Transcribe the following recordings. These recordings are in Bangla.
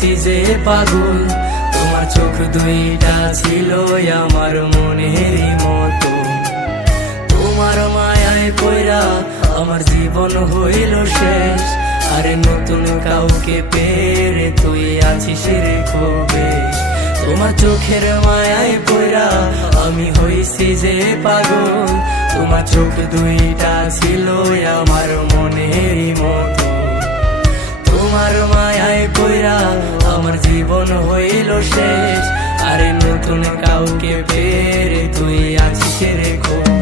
হইছি যে পাগল, তোমার চোখ দুইটা ছিল আমার মনেরই মতো। তোমার মায়ায় পয়রা আমার জীবন হইল শেষ, আরে নতুন কাউকে পেরে তুই আছিস রে বেশ। তোমার চোখের মায়ায় পয়রা আমি হইছি যে পাগল, তোমার চোখ দুইটা ছিল আমার মনেরই মতো। তোমার মায়ায় পয়রা আমার জীবন হইল শেষ, আরে নতুন কাউকে পেরে তুই আছিস রে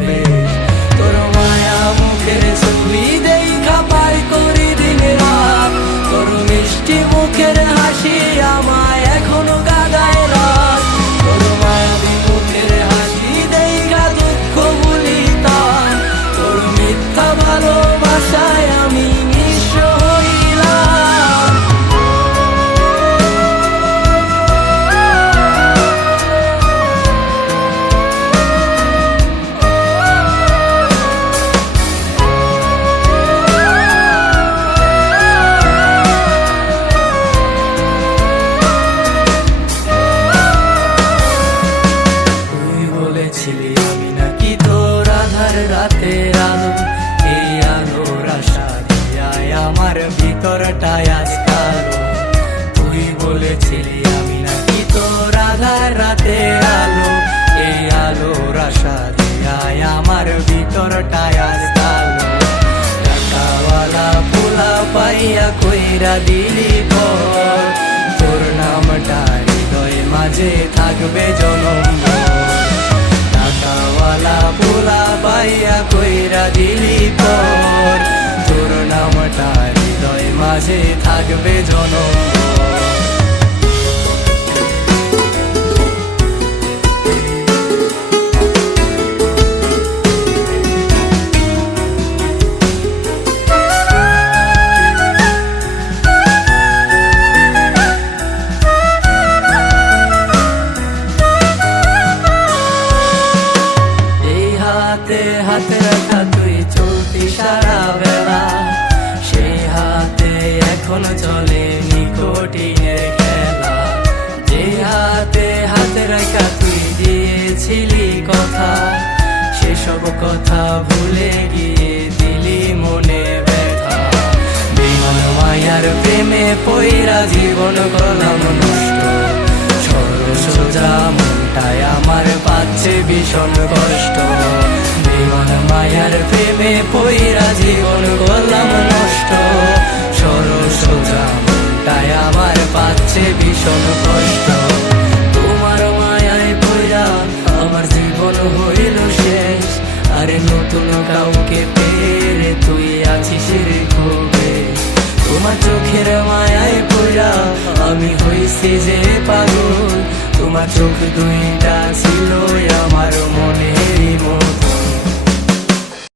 বেশ। তোর মায়া মুখের ছবি দেখা পার করি দিন রাত, তোর মিষ্টি মুখের হাসি আমায় এখনো কাঁদায় রাত। তোর মায়াবী মুখের হাসি দেখা দুঃখ ভুলি তার, তোর মিথ্যা ভালোবাসায় আমি নিঃস্ব হইলাম। বলেছিলি আমি নাকি তোর আধার রাতের আলো, এই আলোর আশা দিয়ায় আমার ভিতরটায় আজ কালো। তুই বলেছিলি আমি নাকি তোর আধার রাতের আলো, এই আলোর আশা দিয়ায় আমার ভিতরটায় আজ কালো। টাকাওয়ালা পোলা পাইয়া কইরা দিলি পর, তোর নামটা হৃদয় মাঝে থাকবে জনম। টাকাওয়ালা পোলা পাইয়া কইরা দিলি পর, তোর নামটা হৃদয় মাঝে থাকবে জনম। হাতে রাখা তুই চলতি সারা বেলা, সেই হাতে এখনো চলে নিকোটিনের খেলা। যে হাতে রাখা তুই দিয়েছিলি কথা, সেসব কথা ভুলে গিয়ে দিলি মনে ব্যথা। বিমান মায়ার প্রেমে পয়রা জীবন করলাম নষ্ট, সরল সোজা মনটায় আমার পাচ্ছে ভীষণ কষ্ট। বিমান মায়ার প্রেমে পয়রা জীবন করলাম নষ্ট, সরল সোজা মনটায় আমার পাচ্ছে ভীষণ কষ্ট। তোমার মায়ায় পয়রা আমার জীবন হইল শেষ, আরে নতুন কাউকে পেরে তুই আছিস রে বেশ। তোমার চোখের মায়ায় পয়রা আমি হইছি যে পাগল, তোমার চোখ দুইটা ছিল আমার মন